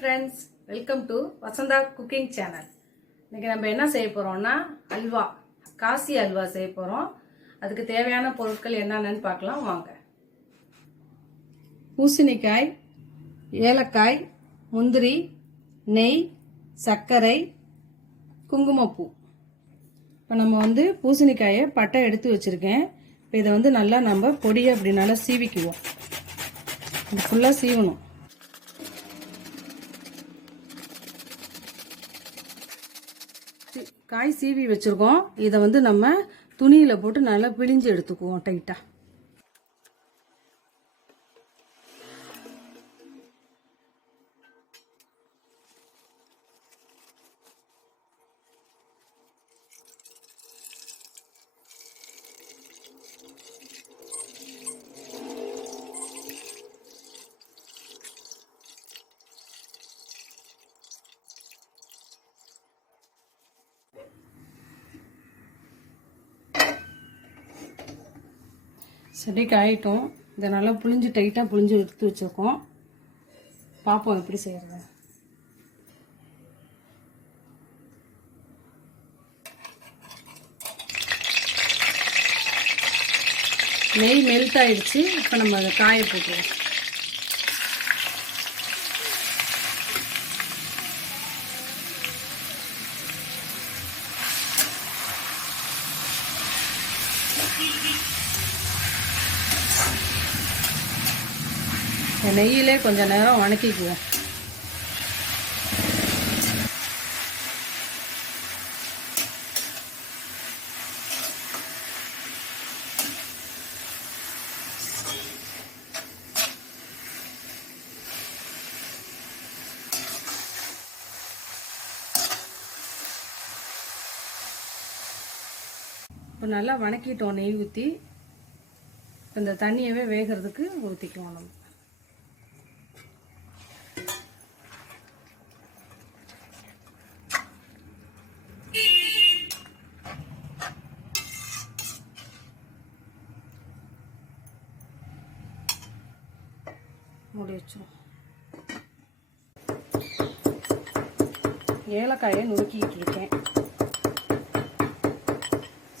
friends, welcome to Vasantha Cooking Channel. இன்னைக்கு நம்ம என்ன செய்ய போறோம்னா halwa, kaasi halwa செய்ய போறோம். அதுக்கு தேவையான பொருட்கள் என்னென்னன்னு பார்க்கலாம் வாங்க. பூசணிக்காய், ஏலக்காய், முந்திரி, நெய், சர்க்கரை, குங்குமப்பூ. இப்போ நம்ம பூசணிக்காயை பட்டை எடுத்து வச்சிருக்கேன். இப்போ இதை நல்லா நம்ம பொடியை அப்படி நல்லா சீவிக்குவோம். இது ஃபுல்லாக சீவணும். காய் சீவி வச்சிருக்கோம். இதை நம்ம துணியில போட்டு நல்லா பிழிஞ்சு எடுத்துக்குவோம் டைட்டா. சரி காயிட்டோம். இதை நல்லா புளிஞ்சு டைட்டாக புளிஞ்சு எடுத்து வச்சுருக்கோம். பார்ப்போம் எப்படி செய்கிறது. நெய் மெல்ட் ஆயிடுச்சு. இப்போ நம்ம அதை காய போட்டுருவோம். நெய்யிலே கொஞ்சம் நேரம் வணக்கிக்குவோம். இப்போ நல்லா வணக்கிட்டோம். நெய் ஊற்றி இந்த தண்ணியவே வேகிறதுக்கு ஊற்றிக்குவோம். நம்ம மூடி வச்சிடும். ஏலக்காயை நுணுக்கிட்டு இருக்கேன்.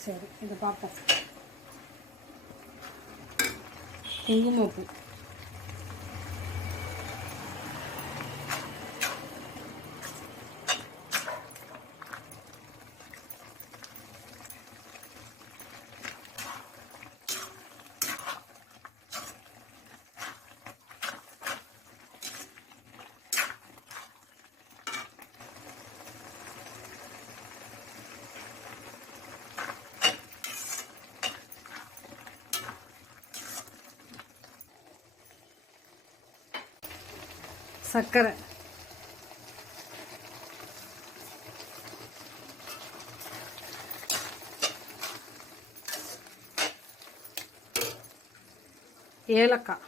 சரி, இதை பார்ப்போம். குங்குமப்பூ, சர்க்கரை, ஏலக்காய்,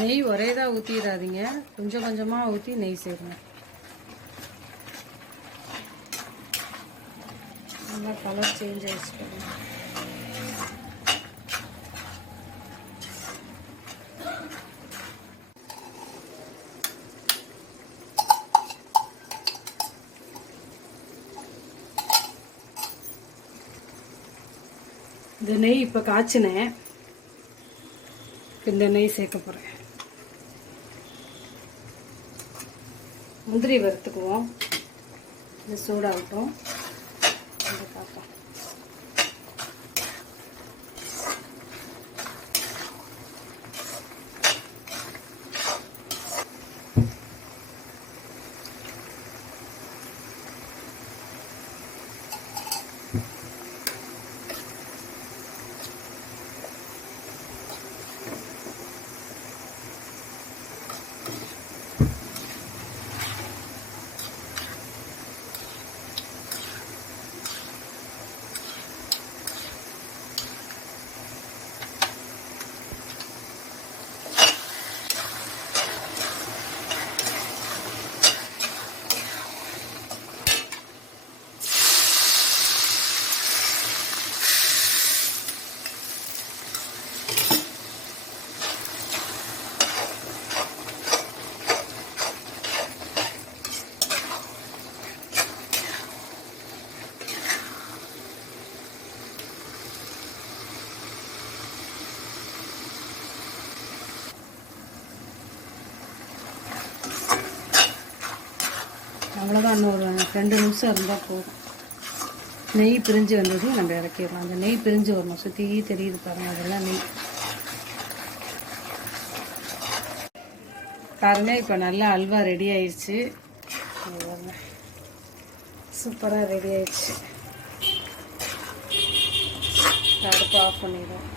நெய் ஒரேதான் ஊற்றிடாதீங்க. கொஞ்சம் கொஞ்சமாக ஊற்றி நெய் சேருங்க. நல்லா கலர் சேஞ்ச் ஆகிடுச்சு. இந்த நெய் இப்போ காய்ச்சினேன். இந்த நெய் சேர்க்க போகிறேன். முந்திரி வறுத்துக்குவோம். இது சூடாகட்டும். பார்ப்போம். அவ்வளோதான், இன்னும் ஒரு 2 நிமிஷம் இருந்தால் போதும். நெய் பிரிஞ்சு வந்ததையும் நம்ம இறக்கிடலாம். அந்த நெய் பிரிஞ்சு வரணும், சுற்றி தெரியுது பாருங்கள், அதெல்லாம் நெய் பாருங்க. இப்போ நல்லா அல்வா ரெடி ஆயிடுச்சு, சூப்பராக ரெடி ஆயிடுச்சு. அடுப்பு ஆஃப் பண்ணிடுவோம்.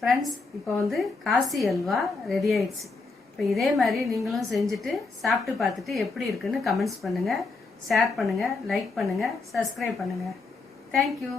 ஃப்ரெண்ட்ஸ், இப்போ காசி அல்வா ரெடி ஆயிடுச்சு. இப்போ இதே மாதிரி நீங்களும் செஞ்சுட்டு சாப்பிட்டு பார்த்துட்டு எப்படி இருக்குன்னு கமெண்ட்ஸ் பண்ணுங்கள், ஷேர் பண்ணுங்கள், லைக் பண்ணுங்கள், சப்ஸ்கிரைப் பண்ணுங்கள். தேங்க்யூ.